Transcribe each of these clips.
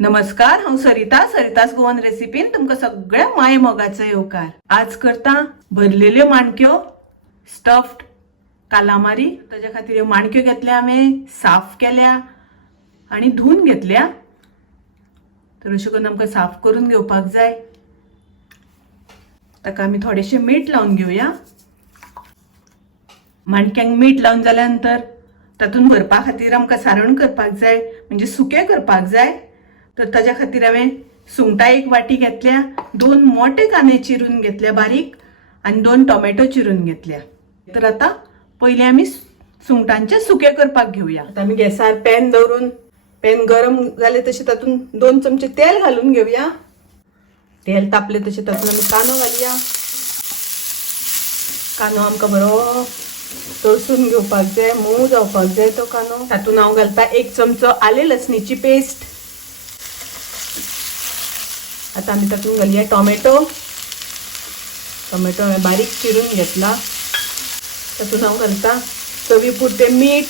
नमस्कार, हांव सरितास गोवन रेसिपीन तुमकां सगळ्या माय मोगाचो येवकार। आज करता भरलेल्यो माणक्यो स्टफ्ड कालामारी। ताच्या खातीर ह्यो माणक्यो घेतल्या हांवें, साफ केल्या आनी धुवन घेतल्या। तर अशें करून आमकां साफ करून घेवपाक जाय। ताका आमी थोडेशें मीठ लावन घेवया। माणक्यांक मीठ लावन जाल्या नंतर तातूंत भरपा खातीर आमकां सारण करपाक जाय, म्हणजे सुकें करपाक जाय। तर ताच्या खातीर हांवें सुंगटां एक वाटी घेतल्या, 2 मोठे कांदे चिरून घेतल्या बारीक आनी 2 टोमॅटो चिरून घेतल्या। तर आता पयलीं आमी सुंगटांचे सुकें करपाक घेवया। आता आमी गॅसार पॅन दवरून पॅन गरम जाले तशें तातूंत 2 चमचे तेल घालून घेवया। तेल तापले तशें तातूंत आमी कांदो घालया। कांदो आमकां बरो तळसून घेवपाक जाय, मोव जावपाक जाय तो कांदो। तातूंत हांव घालता 1 चमचो आले लसणीची पेस्ट। आता आमी तातूंत घालया टोमॅटो हांवें बारीक चिरून घेतला। तातूंत हांव घालता चवी पुरते मीठ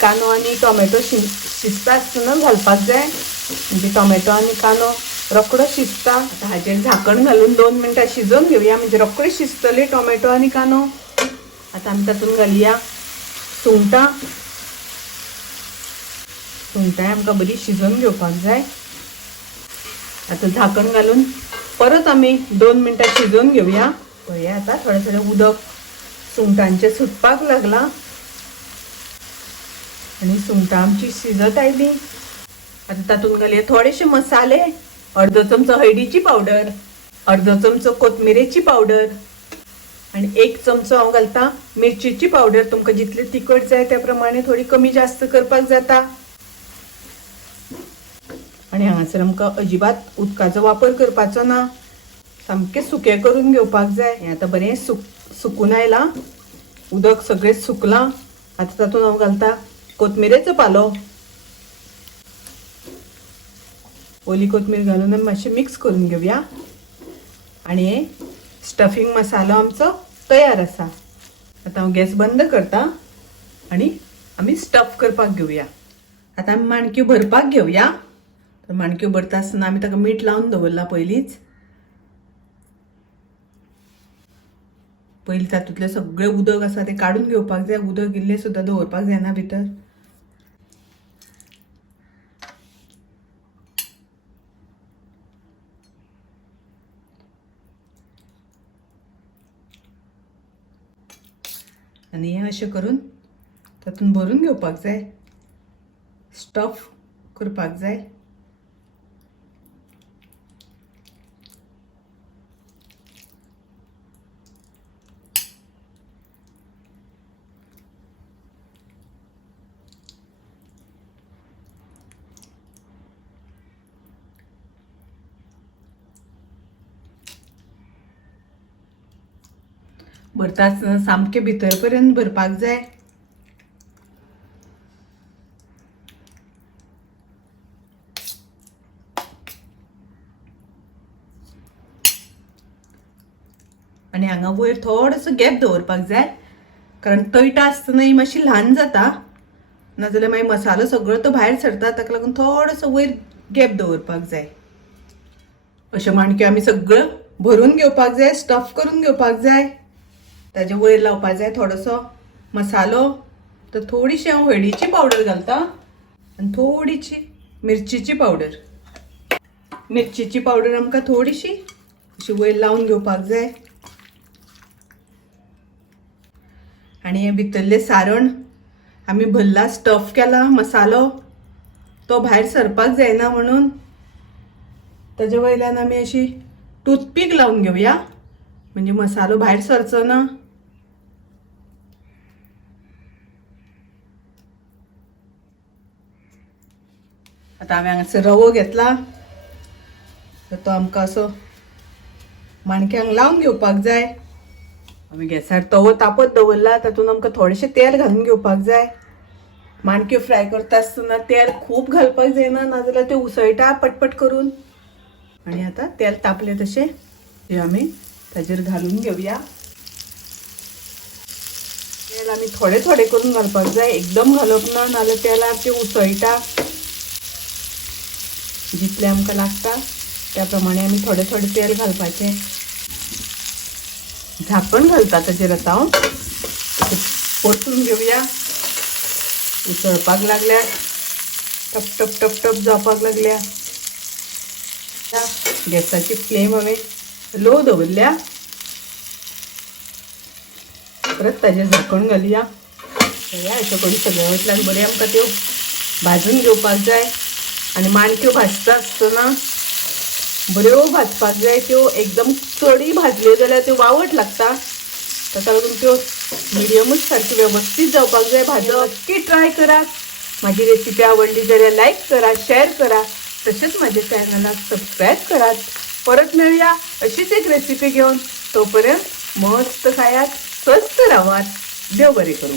कांदो आनी टोमॅटो शिजता आसतना घालपाक जाय, म्हणजे टोमॅटो आनी कांदो रोखडो शिजता। आता हाचेर झाकण घालून 2 मिनटां शिजोवन घेवया, म्हणजे रोखडे शिजतले टोमॅटो आनी कांदो। आता आमी तातूंत घालया सुंगटां आमकां बरी शिजोवन घेवपाक जाय। आता झाकण घालून परत आमी 2 मिनटां शिजोवन घेवया। पळया आता थोडें थोडें उदक सुंगटांचें सुटपाक लागलां आनी सुंगटां आमची शिजत आयली। आता तातूंत घालया थोडेशे मसाले, अर्दो चमचो हळदीची पावडर, अर्दो चमचो कोथमिरेची पावडर आनी 1 चमचो हांव घालता मिरचीची पावडर। तुमकां जितले तिखट जाय त्या प्रमाणे थोडी कमी जास्त करपाक जाता। आनी हांगासर आमकां अजिबात उदकाचो वापर करपाचो ना, सामकें सुकें करून घेवपाक जाय। हें आतां बरें सुकून आयलां, उदक सगळें सुकलां। आतां तातूंत हांव घालता कोथमिरेचो पालो, ओली कोथमीर घालून आमी मातशें मिक्स करून घेवया। आनी हें स्टफिंग मसालो आमचो तयार आसा। आतां हांव गॅस बंद करता आनी आमी स्टफ करपाक घेवया। आतां आमी माणक्यो भरपाक घेवया। माणक्यो भरता आसतना आमी ताका मीठ लावन दवरला पयलींच। पयलीं तातूंतलें सगळें उदक आसा तें काडून घेवपाक जाय, उदक इल्लें सुद्दां दवरपाक जायना भितर। आनी हें अशें करून तातूंत भरून घेवपाक जाय, स्टफ करपाक जाय। भरता आसतना सामकें भितर पर्यंत भरपाक जाय। आनी हांगा वयर थोडोसो गॅप दवरपाक जाय, कारण तळटा आसतना ही मातशी ल्हान जाता, नाजाल्यार मागीर मसालो सगळो तो भायर सरता। ताका लागून थोडोसो वयर गॅप दवरपाक जाय। अशें माणक्यो आमी सगळ्यो भरून घेवपाक जाय, स्टफ करून घेवपाक जाय। ताजे वयर लावपाक जाय थोडोसो मसालो। तर थोडीशी हांव हळदीची पावडर घालता आनी थोडीशी मिरचीची पावडर। मिरचीची पावडर आमकां थोडीशी अशी वयर लावन घेवपाक जाय। आनी हे भितरलें सारण आमी भरला, स्टफ केला मसालो, तो भायर सरपाक जायना म्हणून ताजे वयल्यान आमी अशी टूथपीक लावन घेवया, म्हणजे मसालो भायर सरचो ना। आता हांवें हांगासर रवो घेतला, तर तो आमकां असो माणक्यांक लावन घेवपाक जाय। आमी गॅसार तवो तापत दवरला, तातूंत आमकां थोडेशें तेल घालून घेवपाक जाय। माणक्यो फ्राय करता आसतना तेल खूब घालपाक जायना, नाजाल्यार ते उसळटा पटपट करून। आनी आतां तेल तापलें तशें हे आमी ताजेर घालून घेवया। तेल आमी थोडें थोडें करून घालपाक जाय, एकदम घालप ना, नाजाल्यार तेलार तें उसळटा जितले आमकां लागता त्या प्रमाणे आमी थोडे थोडे तेल घालपाचें. झाकण घालता ताजेर आतां हांव परतून घेवया. उसळपाक लागल्या, टप टप टप टप जावपाक लागल्या. गॅसाची फ्लेम हांवें लो दवरल्या. परत ताजेर झाकण घालुया. अशें करून सगळ्या वयतल्यान बरें आमकां त्यो भाजून घेवपाक जाय. आनी माणक्यो भाजता आसतना बऱ्यो भाजपाक जाय. त्यो एकदम चडी भाजल्यो जाल्यार त्यो वावट लागता. ताका लागून त्यो मिडियमूच सारकी वेवस्थीत जावपाक जाय भाजप. नक्की ट्राय करात. माझी रेसिपी आवडली जाल्यार लाईक करा, शेअर करा. तसेच माझ्या चॅनलला सबस्क्राईब करात. परत मिळूया अशीच एक रेसिपी घेऊन. तोपर्यंत मस्त खायात, स्वस्त राहात. देव बरे करू.